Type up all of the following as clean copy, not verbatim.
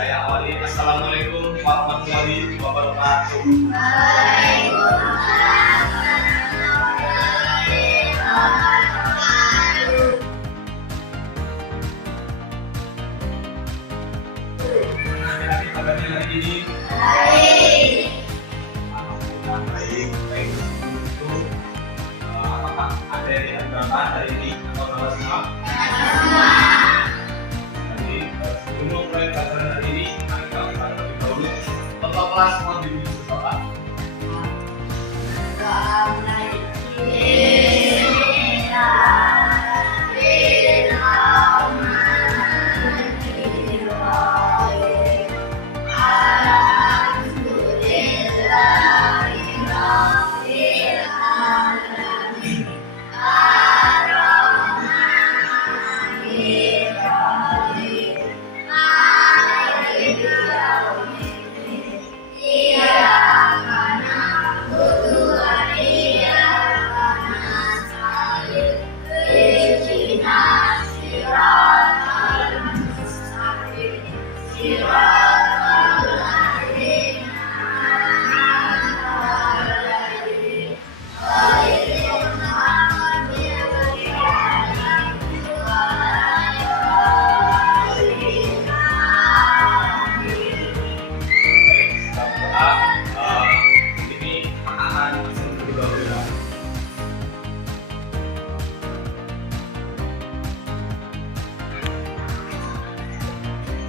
saya awali. Assalamualaikum warahmatullahi wabarakatuh. Kabarnya hari ini baik. Apakah ada yang berapa hari ini atau berapa semua? Jadi sebelum mulai pelajaran hari ini, mari kita ucapkan terlebih dahulu untuk kelas mohon dibimbing berdoa.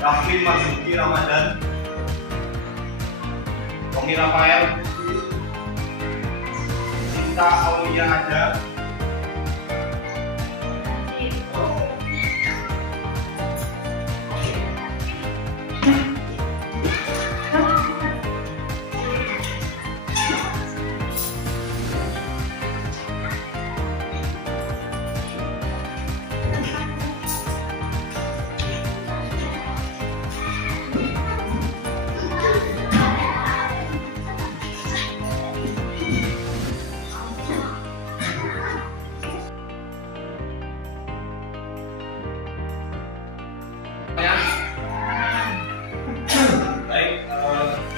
Raffi Marzuki Ramadan, Tommy Rafael, Cinta Aulia Ada,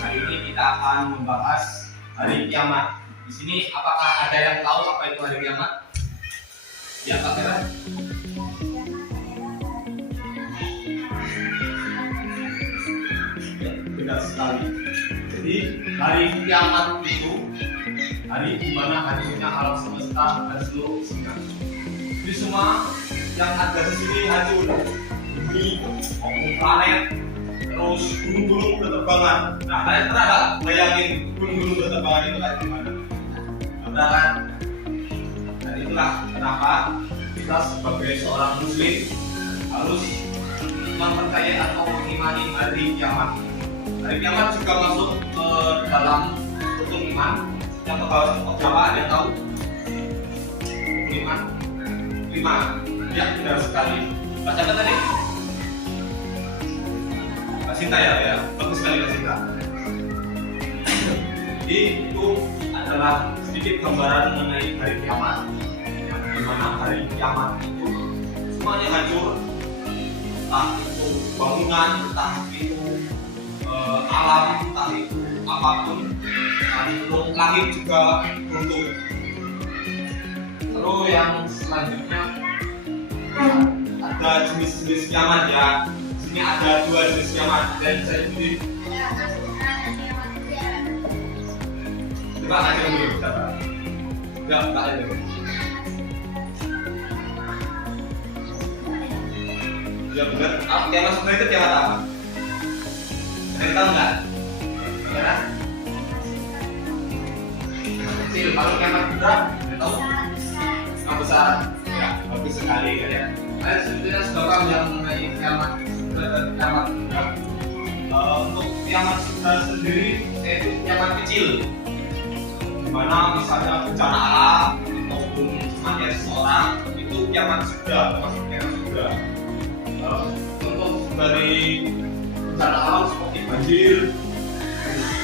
hari ini kita akan membahas hari kiamat. Di sini apakah ada yang tahu apa itu hari kiamat? Ya, Pak Kira. Ya, benar sekali. Jadi hari kiamat itu hari di mana hancurnya alam semesta dan seluruh isinya. Jadi semua yang ada di sini hancur. Bumi, maupun planet, terus gunung-gunung berterbangan. Nah, kalian pernah nggak bayangin gunung-gunung berterbangan itu kayak gimana? Pernah kan? Dan itulah kenapa kita sebagai seorang muslim harus mempercayai atau mengimani hari kiamat. Hari kiamat juga masuk ke dalam rukun iman. Yang ke bawah berapa ada yang tahu? Lima. Ya, benar sekali. Bacakan tadi. Cinta ya, bagus sekali Cinta. Jadi itu adalah sedikit gambaran mengenai hari kiamat, yang dimana hari kiamat itu semuanya hancur, entah itu bangunan, entah itu alam, entah itu apapun, dan langit juga runtuh. Lalu yang selanjutnya ada jenis-jenis kiamat ya. Ini ada dua jenis kiamat dan saya sendiri. Coba aja dulu, coba. Enggak ada. Ya benar. Kiamat sebenarnya itu kiamat apa? Ada yang tahu nggak? Ya. Kecil. Kalau kiamat besar, ada tahu? Kiamat besar. Ya, bagus sekali kan ya. Saya sebetulnya sudah paham yang mengenai kiamat. Untuk kiamat sudah sendiri yaitu kiamat kecil, dimana misalnya bencana alam ataupun kematian seseorang itu kiamat sudah termasuk kiamat sudah. Untuk dari bencana alam seperti banjir,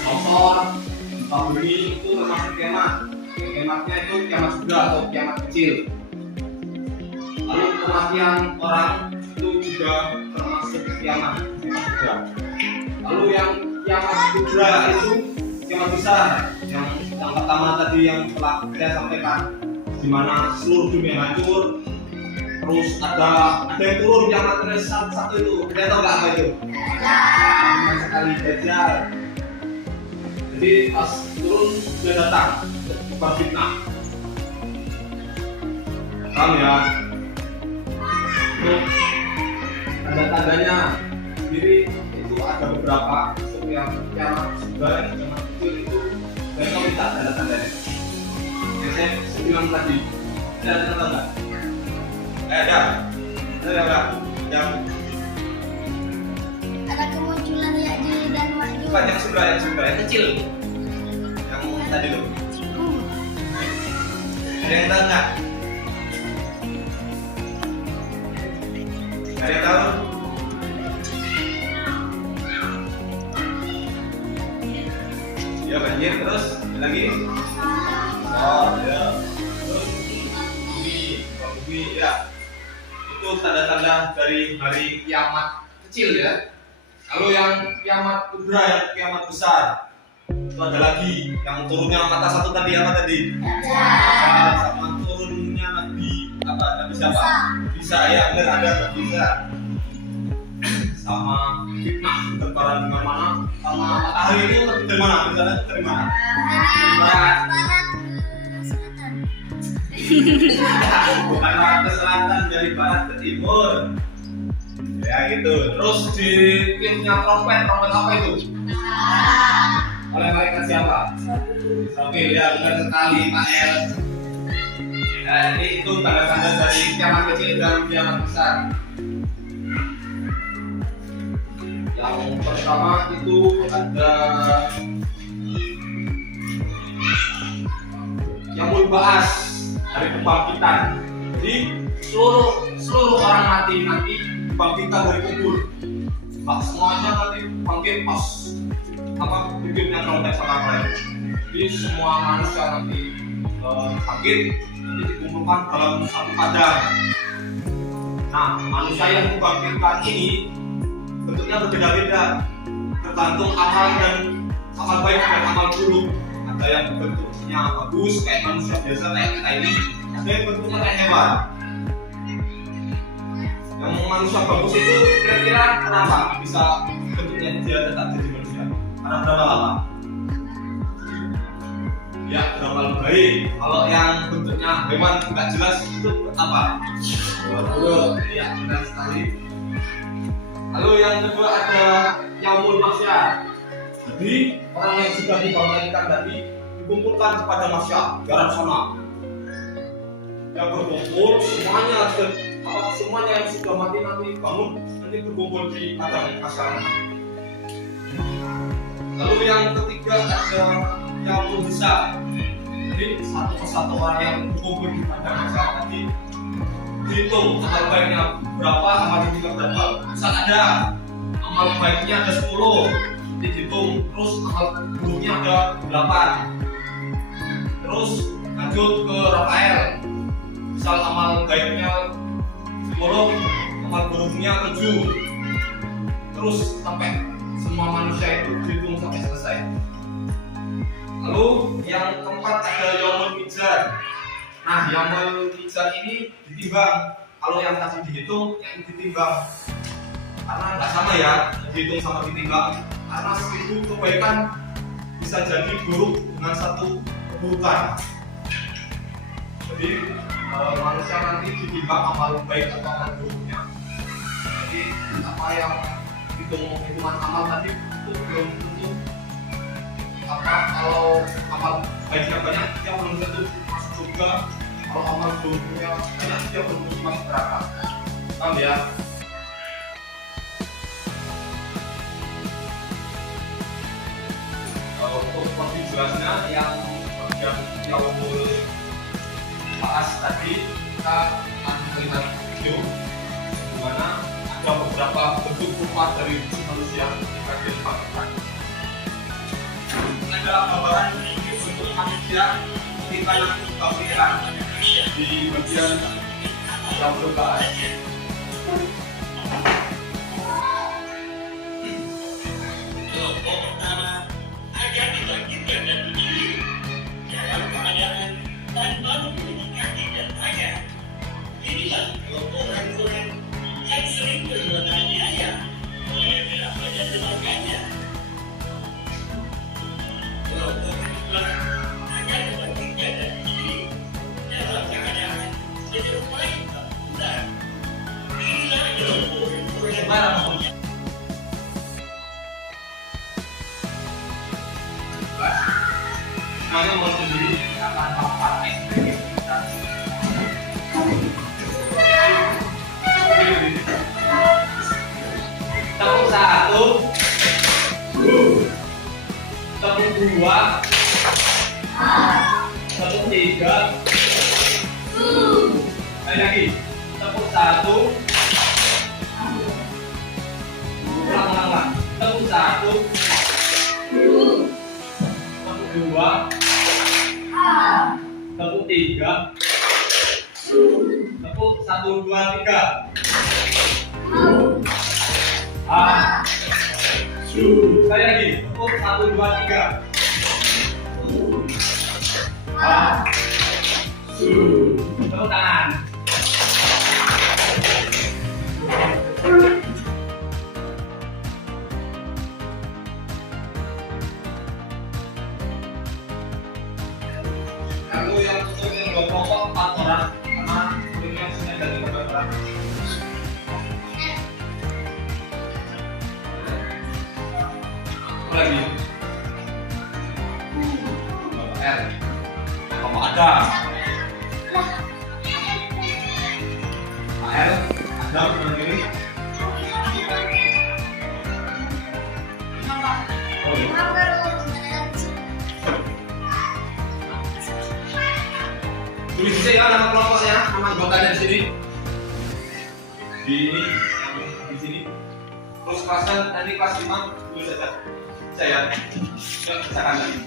longsor, gempa bumi itu termasuk kiamat. Kiamatnya itu kiamat sudah atau kiamat kecil. Lalu kematian orang itu juga termasuk termasuk kiamat kudra. Lalu yang kiamat kudra itu kiamat besar yang pertama tadi yang telah saya sampaikan, di mana seluruh dunia hancur. Terus ada yang turun kiamat satu itu, kalian tahu nggak apa itu? Sama sekali Dajjal. Jadi pas turun dia datang berfitnah. Paham ya? Untuk tanda-tandanya sendiri itu ada beberapa, yang kiamat sebenarnya kiamat kecil itu saya tahu tidak tanda-tandanya. Yang saya bilang tadi, ada tanda nggak? Ada yang ada kemunculan Ya'juj dan Ma'juj. bukan yang sebelah yang kecil, yang tadi loh. Ada yang tahu nggak? Ada yang tahu? Ya banjir, terus ada lagi. Oh ya, terus bumi ya. Itu tanda-tanda dari hari kiamat kecil ya. Kalau yang kiamat kudra, yang kiamat besar, itu ada lagi yang turunnya mata satu tadi apa tadi? Sama turunnya nabi apa? Nabi siapa? Bisa ya, benar ada Nabi Isa. Sama fitnah terbaran di mana? Sama matahari itu dari mana? Misalnya dari mana? Barat ke selatan. Bukan barat ke selatan, dari barat ke timur. Ya gitu. Terus di tiupnya trompet apa itu? Oleh malaikat siapa? Oke ya, benar sekali Pak El. Ya, ini itu tanda-tanda dari kiamat kecil dan kiamat besar. Yang pertama itu ada Yaumul Ba'ats, hari kebangkitan. Jadi seluruh orang mati bangkitan dari kubur. Pak semuanya nanti bangkit pas bibirnya trompet sama mereka. Jadi semua manusia nanti bangkit, nanti dikumpulkan dalam satu padang. Nah, manusia yang dibangkitkan ini bentuknya berbeda-beda, tergantung amal baik dan amal buruk. Ada yang bentuknya bagus kayak manusia biasa kayak kita ini, ada yang bentuknya kayak hewan. Yang manusia bagus itu kira-kira kenapa bisa bentuknya dia tetap jadi manusia? Karena beramal apa? Ya, beramal baik. Kalau yang bentuknya hewan nggak jelas itu apa? Buruk. Ya, benar sekali. Lalu yang kedua ada Yaumul Mahsyar. Jadi orang yang sudah dibangkitkan tadi dikumpulkan kepada mahsyar di arah sana. Yang berkumpul semuanya yang sudah mati nanti bangun nanti berkumpul di padang mahsyar. Lalu yang ketiga ada Yaumul Hisab. Jadi satu persatu orang yang berkumpul di padang mahsyar tadi dihitung amal baiknya berapa, amal buruknya berapa. Misal ada amal baiknya ada 10, dihitung, terus amal buruknya ada 8. Terus lanjut ke Rafael. Misal amal baiknya 10, amal buruknya 7. Terus sampai semua manusia itu dihitung sampai selesai. Lalu yang keempat ada Yaumul Mizan. Nah, Yaumul Mizan ini ditimbang. Kalau yang tadi dihitung, yang ditimbang. Karena nggak sama ya, dihitung sama ditimbang. Karena 1000 kebaikan bisa jadi buruk dengan 1 keburukan. Jadi manusia nanti ditimbang amal baik atau amal buruknya. Jadi apa yang hitungan amal tadi itu belum tentu. Kalau amal baiknya banyak, dia belum tentu masuk surga. Kalau amal buruknya banyak, dia belum tentu masuk neraka. Paham ya? Untuk lebih jelasnya yang bagian Yaumul Ba'ats tadi kita akan melihat video di mana ada beberapa bentuk rupa dari manusia yang dibangkitkan. Ada gambaran bentuk manusia ketika yang dibangkitkan di bagian Yaumul Ba'ats. Semuanya mau sendiri akan pakai tepung 1, tepung 2, tepung 3, lagi tepung 1, ulang, tepung 1, tepung 2, tepung 3, tepung 1, 2, 3. Sekali lagi, tepung 1, 2, 3. Tepuk tangan. Lalu yang untuk yang dua kelompok 4 orang karena ini yang sudah dari 4 orang. Apa lagi? R. Kamu ada. AL ada begini. Oh iya. Tulis di sini nama kelompoknya, nama anggotanya di sini. Di ini, di sini. Terus kelas nanti kelas 5 tulis saja. Saya bacakan lagi.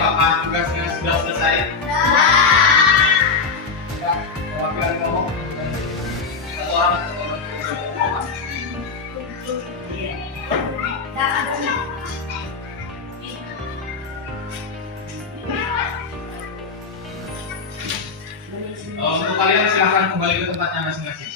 Apakah tugasnya sudah selesai? Ya, perwakilan kelompok satu orang. Untuk kalian silahkan kembali ke tempatnya masing-masing.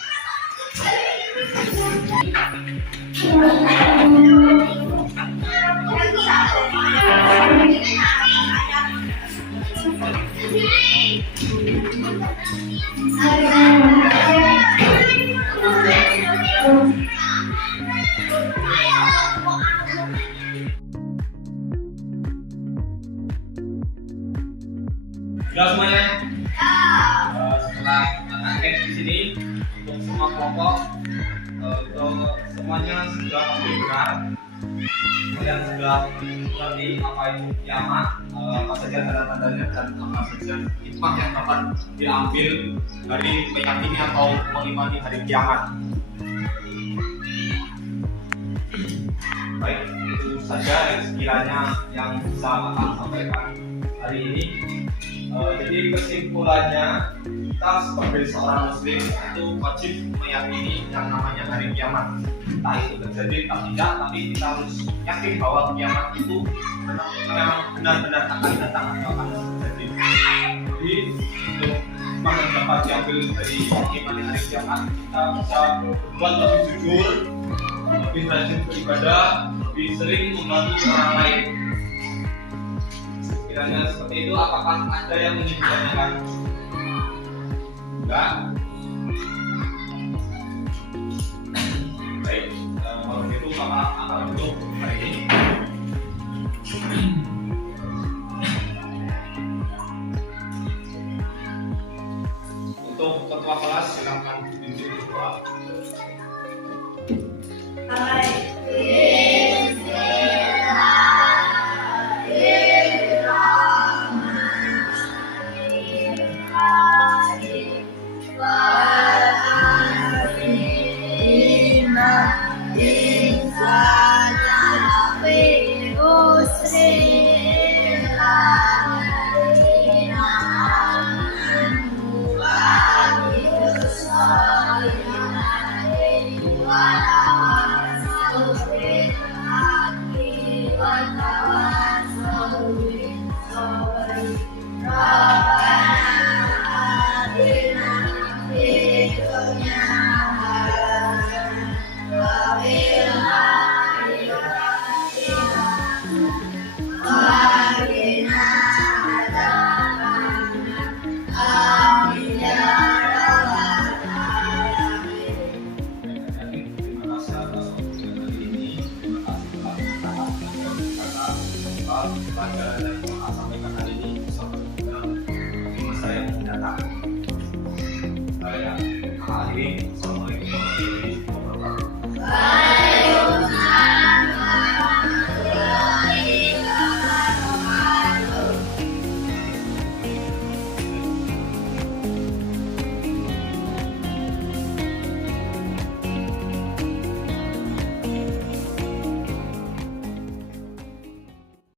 Sudah semuanya? Setelah angket di sini untuk semua kelompok, semuanya sudah benar. Kalian sudah mengerti apa itu kiamat, apa saja tanda-tandanya dan apa saja hikmah yang dapat diambil dari meyakini atau mengimani hari kiamat. Baik, itu saja sekiranya yang bisa akan sampaikan hari ini. Jadi kesimpulannya, kita sebagai seorang muslim itu wajib meyakini yang namanya hari kiamat. Entah itu terjadi atau tidak, tapi kita harus yakin bahwa kiamat itu memang benar-benar akan datang atau akan terjadi. dapat diambil dari iman hari kiamat, kita bisa berbuat lebih jujur, lebih rajin beribadah, lebih sering membantu orang lain. Kiranya seperti itu, apakah ada yang ingin ditanyakan? Enggak? Baik, kalau begitu maka akan tutup hari ini. Untuk ketua kelas silakan dipimpin doa.